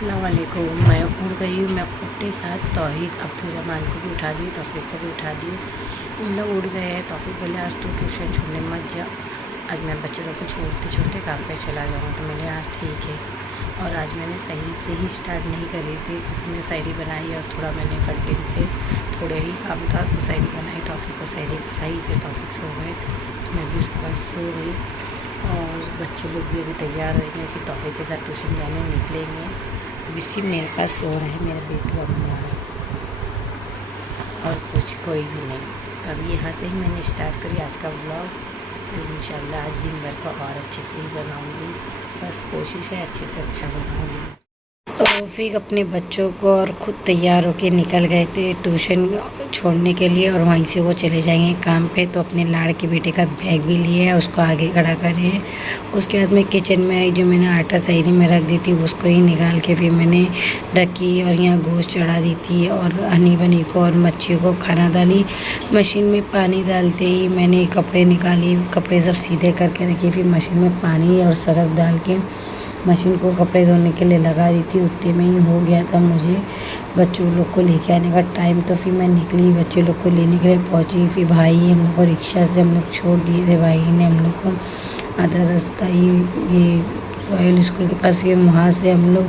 अस्सलाम वालेकुम। मैं उड़ गई हूँ। मैं उठते साथ तौहीद अब्दुर्रहमान को भी उठा दी, तौफीक को भी उठा दी। उन लोग उड़ गए हैं। तौफीक बोले आज तो ट्यूशन छोड़ने मत जा, आज मैं बच्चे लोग को छोड़ते छोड़ते काम पे चला जाऊँगा। तो मैंने आज ठीक है। और आज मैंने सही से ही स्टार्ट नहीं करी थी, मैं शायरी बनाई और थोड़ा मैंने कटिंग से थोड़े ही काम था तो शायरी बनाई। तौफीक को शायरी कराई, फिर तौफीक सो गए तो मैं भी उसके बाद सो गई। और बच्चे लोग भी अभी तैयार हो गए, फिर तौफीक के साथ ट्यूशन जाने निकलेंगे। अभी सिर्फ मेरे पास सो रहे हैं मेरा बेटू अम्मा और कुछ कोई भी नहीं। तो अभी यहाँ से ही मैंने स्टार्ट करी आज का व्लॉग। तो इंशाल्लाह आज दिन भर का और अच्छे से ही बनाऊँगी, बस कोशिश है अच्छे से अच्छा बनाऊँगी। तो फिर अपने बच्चों को और ख़ुद तैयार होके निकल गए थे ट्यूशन छोड़ने के लिए, और वहीं से वो चले जाएंगे काम पे। तो अपने लाड़ के बेटे का बैग भी लिया है, उसको आगे खड़ा करे है। उसके बाद मैं किचन में आई, जो मैंने आटा शायरी में रख दी थी उसको ही निकाल के फिर मैंने रखी और यहाँ गोश्त चढ़ा दी थी और हनी बनी को और मच्छियों को खाना डाली। मशीन में पानी डालते ही मैंने कपड़े निकाली, कपड़े सब सीधे करके रखे, फिर मशीन में पानी और सरफ डाल के मशीन को कपड़े धोने के लिए लगा दी थी। उतने में ही हो गया था मुझे बच्चों लोग को लेके आने का टाइम। तो फिर मैं निकली बच्चे लोग को लेने के लिए पहुंची। फिर भाई हम लोग को रिक्शा से हम लोग छोड़ दिए थे, भाई ने हम लोग को आधा रास्ता ही ये रॉयल स्कूल के पास ये वहाँ से हम लोग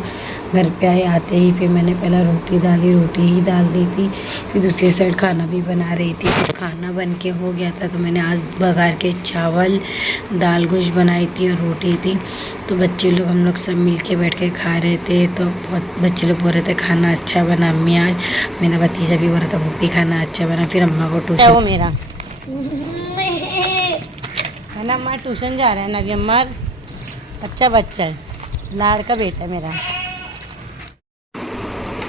घर पे आए। आते ही फिर मैंने पहला रोटी डाली, रोटी ही डाल दी थी। फिर दूसरी साइड खाना भी बना रही थी। फिर खाना बन के हो गया था तो मैंने आज बघार के चावल दाल गोश्त बनाई थी और रोटी थी। तो बच्चे लोग हम लोग सब मिल के बैठ के खा रहे थे। तो बहुत बच्चे लोग बोल रहे थे खाना अच्छा बना अम्मी आज। मेरा भतीजा भी बोल रहा था वो भी खाना अच्छा बना। फिर अम्मा को ट्यूशन, वो मेरा है ना, अम्मा ट्यूशन जा रहे हैं ना अभी। अम्मा अच्छा बच्चा है, लाड़ का बेटा मेरा।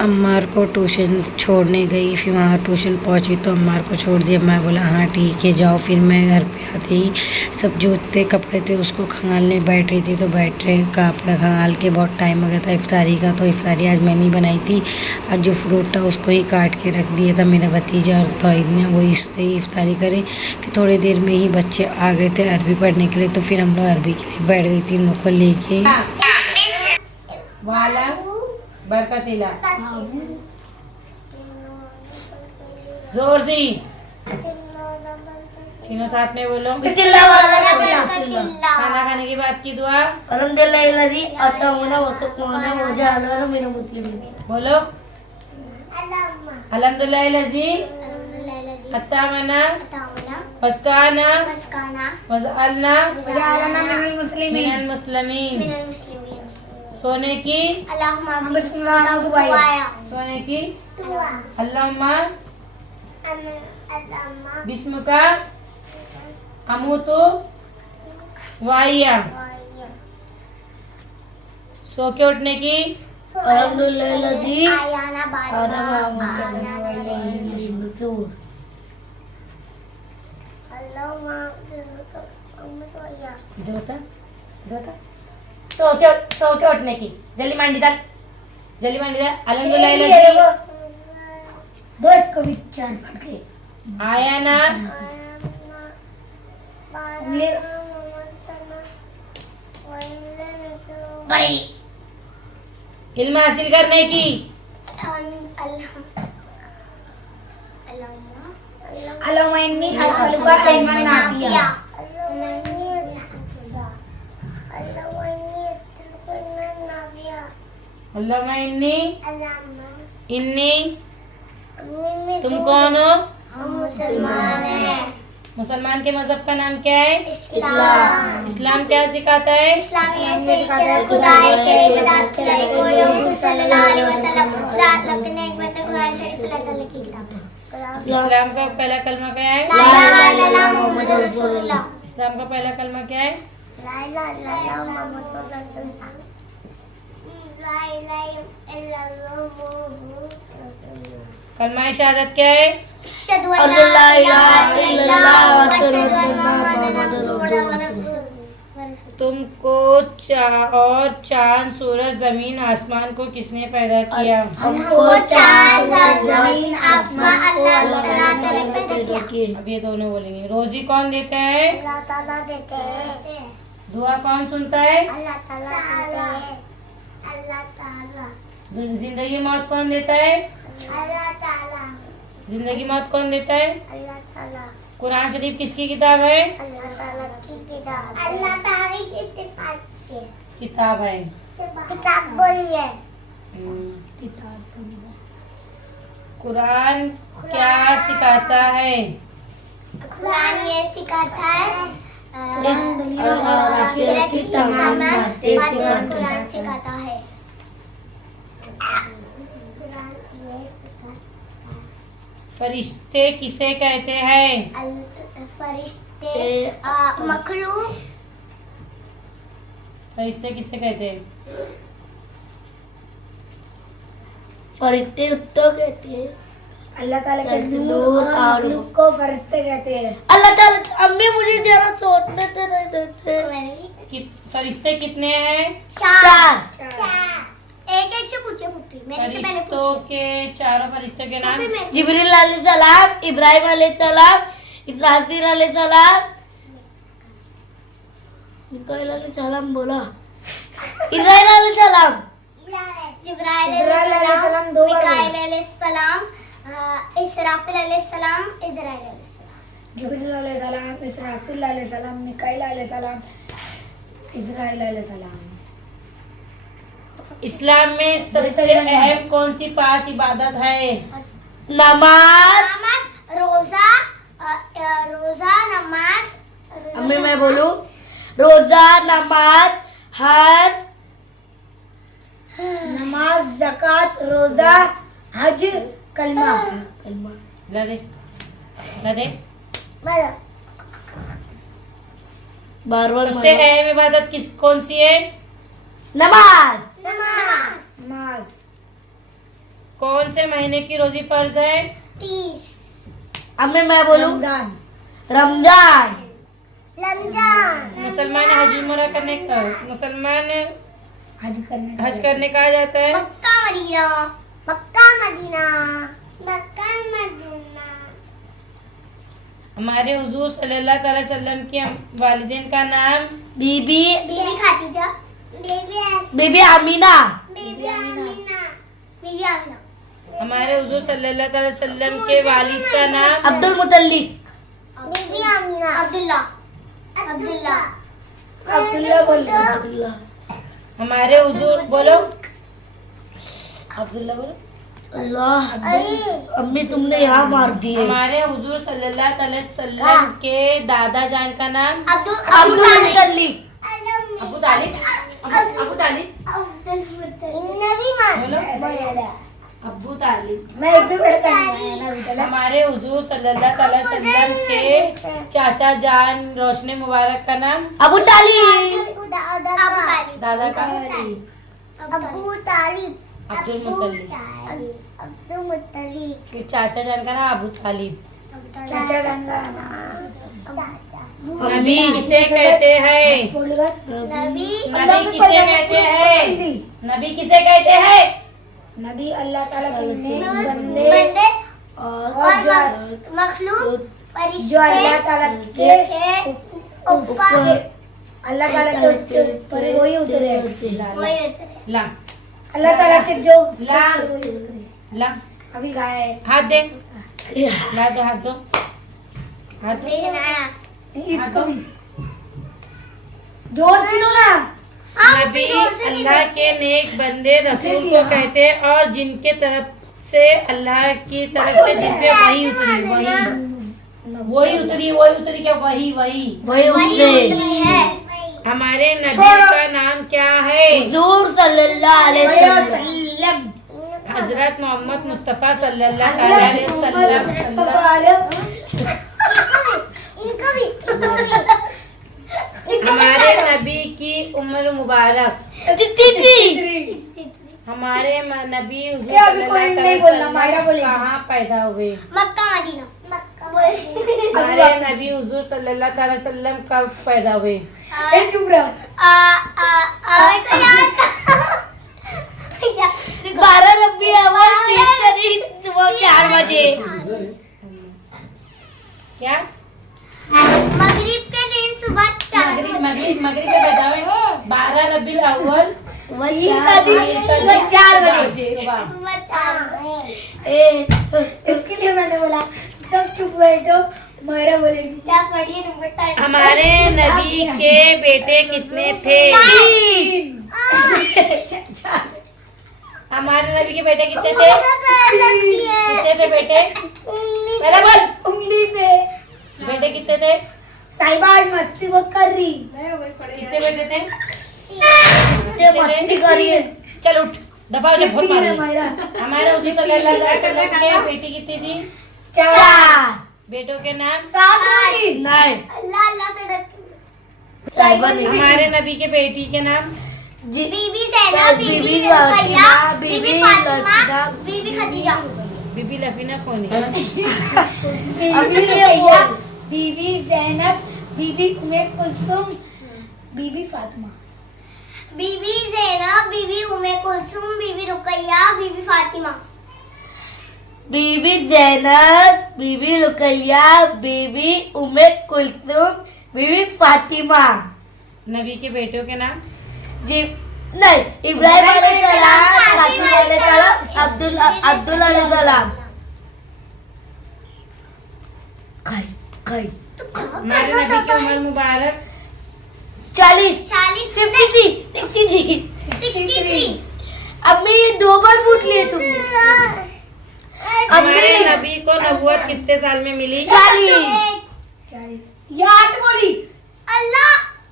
अम्मार को ट्यूशन छोड़ने गई, फिर वहाँ ट्यूशन पहुँची तो अम्मार को छोड़ दिया। अम्मा बोला हाँ ठीक है जाओ। फिर मैं घर पे आते ही सब जो उतने कपड़े थे उसको खंगालने बैठ रही थी। तो बैठे कपड़ा खंगाल के बहुत टाइम हो गया था इफ्तारी का। तो इफ्तारी आज मैं नहीं बनाई थी, आज जो फ्रूट था उसको ही काट के रख दिया था मेरा भतीजा और तौहीद ने, वो इससे ही इफ्तारी करे। फिर थोड़ी देर में ही बच्चे आ गए थे अरबी पढ़ने के लिए। तो फिर हम लोग अरबी के लिए बैठ गई थी उन लोग को लेके। बरकतिला जोर से तीनों साथ में बोलो। खाना खाने की बात की दुआ। बोलो अल्हम्दुलिल्लाहिल्लज़ी अत्तामना वस्काना वजअलना मिनल मुस्लिमीन। सोने की सोने की अल्लाहुम्मा बिस्म का अमूतु वाहिया। सो के उठने की सो के उठने की जल्दी मांडी डाल, जल्दी मांडी डाल। अल्हम्दुलिल्लाह आया ना इल्म हासिल करने की अल्लाहुम्मा इन्नी अस्अलुका इल्मन नाफिया। अल्लाहुम्मा इन्नी तुम कौन हो? मुसलमान है। मुसलमान के मजहब का नाम क्या है? इस्लाम। इस्लाम क्या सिखाता है? इस्लाम ये सिखाता है खुदाई के इबादत के लिए कोई हुजूर सल्लल्लाहु अलैहि वसल्लम रात लगने एक बंदे कुरान शरीफ अल्लाह ताला की किताब है। इस्लाम का पहला कलमा क्या है? ला इलाहा इल्लल्लाह मुहम्मदुर रसूलुल्लाह। इस्लाम का पहला कलमा क्या है? ला इलाहा इल्लल्लाह मुहम्मदुर रसूलुल्लाह। ला इलाहा इल्लल्लाह मुहम्मदुर रसूलुल्लाह। कलमा शहादत क्या है? अशहदु अल्ला इलाहा इल्लल्लाह व अशहदु अन्ना मुहम्मदन रसूलुल्लाह। तुमको और चांद सूरज जमीन आसमान को किसने पैदा किया? हमको चांद जमीन आसमान अल्लाह ताला ने पैदा किया। अब ये दोनों बोलेंगे। रोजी कौन देता है? अल्लाह ताला देते हैं। दुआ कौन सुनता है? अल्लाह ताला देते हैं। अल्लाह ताला जिंदगी मौत कौन देता है? अल्लाह ताला। जिंदगी मौत कौन देता है? अल्लाह ताला। कुरान शरीफ किसकी किताब है? अल्लाह ताला की किताब। अल्लाह ताला की किताब है। किताब बोलिए। कुरान क्या सिखाता है? कुरान ये सिखाता है और आखिरत की तमाम बातें कुरान सिखाता है। फरिश्ते किसे कहते हैं? फरिश्ते मखलूक। फरिश्ते किसे कहते हैं? फरिश्ते उत्तो कहते हैं। अल्लाह ताला के नूर नूर और और मखलूक को फरिश्ते कहते हैं। अल्लाह ताला अम्मी मुझे जरा सोचने तो नहीं देते। फरिश्ते कितने हैं? चार। एक एक से पूछे पुत्री मेरे से पहले फरिश्तों पूछे। के चारों फरिश्ते के नाम? जिब्रील अलैहिस्सलाम, इब्राहिम अलैहिस्सलाम, इस्राफील अलैहिस्सलाम, मिकाईल अलैहिस्सलाम बोला, इस्राईल अलैहिस्सलाम, जिब्राइल इस्राईल अलैहिस्सलाम दो बार बोला। मिकाईल अलैहिस्सलाम, इसराफिल अलैहिस्सलाम, इज़राइल अलैहिस्सलाम। जिब्रील अलैहिस्सलाम, इसराफील अलैहिस्सलाम, मिकाईल अलैहिस्सलाम, इज़राईल अलैहिस्सलाम। इस्लाम में सबसे अहम कौन सी 5 इबादत है? नमाज। नमाज, रोजा, रोजा, नमाज। अम्मी मैं बोलूं, रोजा, नमाज, हज, नमाज, ज़कात, रोजा, हज, कलमा। ला दे, ला दे। बार सबसे अहम इबादत कौन सी है? नमाज। नमाज। कौन से महीने की रोजी फर्ज है? 30। अम्मी मैं बोलूं, रमजान। रमजान। मुसलमान हज उम्रा करने का मुसलमान हज करने कहा जाता है? मक्का मदीना। मक्का मदीना। मक्का मदीना। हमारे हुजूर सल्लल्लाहु अलैहि वसल्लम के वालिदैन का नाम? बीबी बीबी खातीजा। बीबी आमीना। बीबी आमीना। बीबी आमीना। हमारे हुजूर सल्लल्लाहु अलैहि वसल्लम के वालिद का नाम? अब्दुल मुतल्लिक। बीबी आमीना। अब्दुल्ला। अब्दुल्ला। अब्दुल्ला बोलो। अब्दुल्ला। हमारे हुजूर बोलो, अब्दुल्ला बोलो। अल्लाह, अम्मी तुमने यहाँ मार दिए। हमारे हुजूर सल्लल्लाहु अलैहि वसल्लम के दादा जान का नाम? अब्दुल मुतल्लिक। अबू तालिब। अबू तालिब बोलो, अबू तालिब। मैं एक भी पढ़ता नहीं। हमारे हुजूर सल्लल्लाहु अलैहि वसल्लम के चाचा जान रोशनी मुबारक का नाम? अबू तालिब। दादा का? अबू तालिब। अब्दुल मुतल्लिब। अब्दुल मुत्तलिब। फिर चाचा जान का नाम अबू तालिब। चाचा जान का नबी किसे कहते हैं? नबी। नबी किसे कहते हैं? नबी किसे कहते हैं? नबी अल्लाह ताला के नेक बंदे बंदे और और मखलूक जो अल्लाह ताला के ऊपर अल्लाह ताला के उसके ऊपर वही उतरे। वही उतरे। ला अल्लाह ताला के जो ला वही उतरे। ला अभी गाय हाथ दे, ला दो, हाथ दो, हाथ दो। देखना। इसको भी जोर से दो ना। नबी अल्लाह के नेक बंदे रसूल को कहते हैं और जिनके तरफ से अल्लाह की तरफ से जिन पे वही उतरी, वही उतरी क्या? वही वही वही उतरे। उतरी है। हमारे नबी का नाम क्या है? हुजूर सल्लल्लाहु अलैहि वसल्लम। हजरत मोहम्मद मुस्तफ़ा सल्लल्लाहु अलैहि वसल्लम। इनको भी हमारे नबी की उम्र मुबारक? हमारे नबी ये अभी कोई नहीं बोलना, मायरा बोलेगी। कहाँ पैदा हुए? मक्का मदीना। मक्का हमारे नबी हुजूर सल्लल्लाहु अलैहि वसल्लम कब पैदा हुए? चुप रहो। 12 रबी अव्वल सुबह 4 बजे। क्या? मगरिब के दिन सुबह 4 मगरिब के पैदा हुए। 12 रबी अव्वल वही का दिन 4 बजे। इसके लिए मैंने बोला सब चुप बैठो, मायरा बोलेगी। क्या पढ़िए नंबर टाइम। हमारे नबी के बेटे कितने थे? हमारे नबी के बेटे कितने थे? कितने थे बेटे? पहले बोल। उंगली पे। बेटे कितने थे? साहिबा आज मस्ती बहुत कर रही। कितने बेटे थे? मस्ती कर रही है। चल उठ, दफा हो जा, बहुत मार रही है। मायरा हमारे हुजूर सल्लल्लाहु अलैहि वसल्लम के बेटी कितनी थी? 4 बेटों के नाम? 7 नहीं। अल्लाह अल्लाह से डर के। साहिबा ने हमारे नबी के बेटी के नाम? बीबी ज़ैनब, बीबी रुकैया, बीबी फातिमा, बीबी खदीजा। बीबी लफीना कौन है? अभी रुकैया, बीबी ज़ैनब, बीबी उम्मे कुलसुम, बीबी फातिमा। बीबी ज़ैनब, बीबी उम्मे कुलसुम, बीबी रुकैया, बीबी फातिमा। बीबी जैनब, बीबी रुकैया, बीबी उम्मे कुलसुम, बीबी फातिमा। नबी के बेटों के नाम? जी नहीं, इब्राहिम अलैहिस्सलाम, कासिम अलैहिस्सलाम, अब्दुल अलैहिस्सलाम। खाई हमारे नबी की उम्र मुबारक? 40 40 63। अम्मी 2 बार पूछ लिए तुमने। हमारे नबी को नबूवत कितने साल में मिली? 40। ये 8 बोली। अल्लाह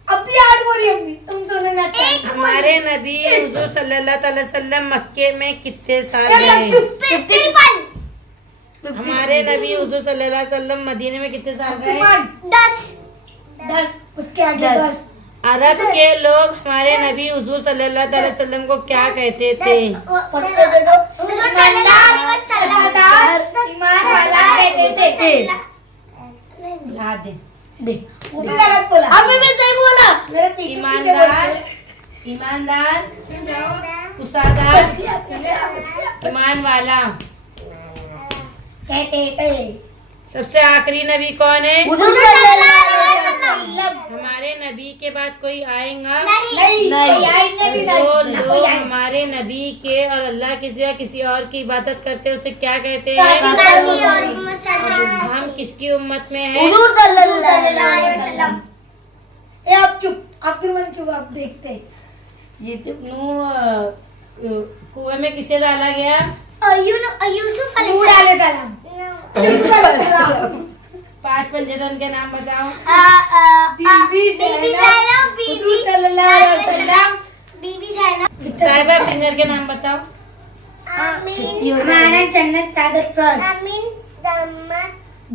अब भी 8 बोली अम्मी, तुम सुनने ना चाहिए। हमारे नबी हुजूर सल्लल्लाहु अलैहि वसल्लम मक्के में कितने साल चल, रहे? चुप। 53 हमारे नबी हुजूर सल्लल्लाहु अलैहि वसल्लम मदीने में कितने साल रहे? 10 उसके आगे 10। अरब के लोग हमारे नबी हुजूर सल्लल्लाहु अलैहि वसल्लम को क्या कहते थे? पढ़ते दे दो। हुजूर सल्लल्लाहु अलैहि वसल्लम वफादार, ईमान वाला कहते थे। याद दे। दे, वो भी गलत बोला। अम्मी मैं सही बोला। मेरे पीछे ईमानदार, ईमानदार, उसादार, ईमान वाला। कहते थे। सबसे आखिरी नबी कौन है? हुजूर सल्लल्लाहु अलैहि वसल्लम। हमारे नबी के बाद कोई आएगा? नहीं, कोई आएंगे भी जो नहीं। लोग हमारे नबी के और अल्लाह के सिवा किसी और की इबादत करते हैं उसे क्या कहते हैं? काशी और मुसलमान। हम किसकी उम्मत में हैं? हुजूर सल्लल्लाहु सल्लल्लाहु अलैहि अलैहि वसल्लम। वसल्लम। ए आप चुप, आप फिर मन चुप, आप देखते। ये तो कुएं में किसे डाला गया? यूसुफ नूर अलैहिस्सलाम। अलैहिस्सलाम। 5 पंजेदन के नाम बताओ। बीबी ज़ैनब, बीबी सल्लल्लाहु अलैहि वसल्लम। बीबी ज़ैनब। साहिबा फिंगर के नाम बताओ। आमीन हमारा जन्नत सादत फर्ज। आमीन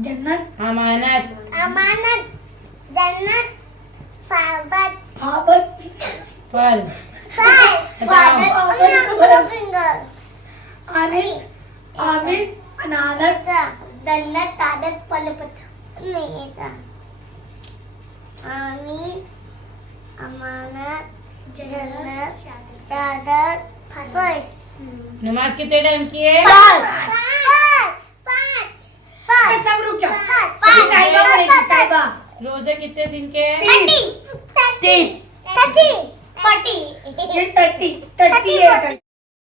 जन्नत अमानत, अमानत जन्नत फाबत फाबत फर्ज, फाबत फिंगर आने आमीन अनानत जन्नत तादत पलपत नहीं था। आमीन अमानत जन्नत तादत फर्ज। नमाज कितने टाइम की है? सब रुक जाओ। साहिबा बोलेगी, साहिबा। रोजे कितने दिन के हैं? ये टट्टी है।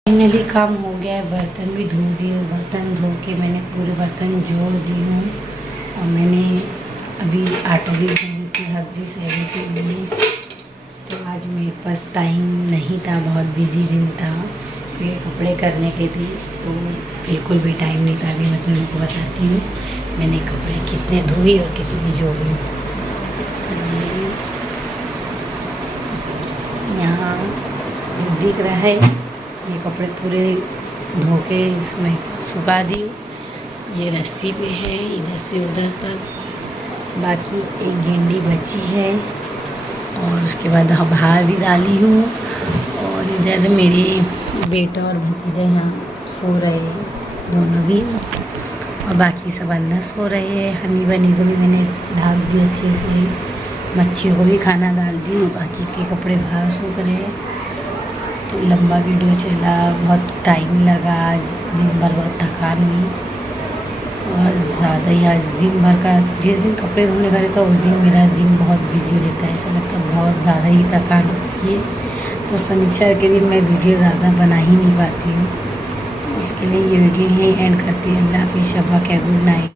फाइनली काम हो गया है, बर्तन भी धो दिए। बर्तन धो के मैंने पूरे बर्तन जोड़ दी हूँ और मैंने अभी आटा भी गूंद के रख दी सहरी के लिए। तो आज मेरे पास टाइम नहीं था, बहुत बिजी दिन था, तो ये कपड़े करने के थे, तो बिल्कुल भी टाइम नहीं था। अभी मैं तुम लोग को बताती हूँ मैंने कपड़े कितने धोई और कितने जोड़ी। यहाँ दिख रहा है, ये कपड़े पूरे धो के इसमें सुखा दी। ये रस्सी पे है, इधर से उधर तक। बाकी एक गेंडी बची है और उसके बाद बाहर भी डाली हूँ। और इधर मेरे बेटा और भतीजा यहाँ सो रहे हैं, दोनों भी, और बाकी सब अंदर सो रहे हैं। हनी बनी को भी मैंने ढाक दी अच्छे से, मच्छियों को भी खाना डाल दी, बाकी के कपड़े बाहर सूख रहे हैं। तो लंबा वीडियो चला, बहुत टाइम लगा, आज दिन भर बहुत थकान हुई और ज़्यादा ही आज दिन भर का, जिस दिन कपड़े धोने का रहता है उस दिन मेरा दिन बहुत बिजी रहता है, ऐसा लगता है बहुत ज़्यादा ही थकान होती है। तो शनिचर के दिन मैं वीडियो ज़्यादा बना ही नहीं पाती हूँ। इसके लिए ये वीडियो यहीं एंड करती है। अल्लाह हाफिज़, शब्बा क्या गुड नाइट।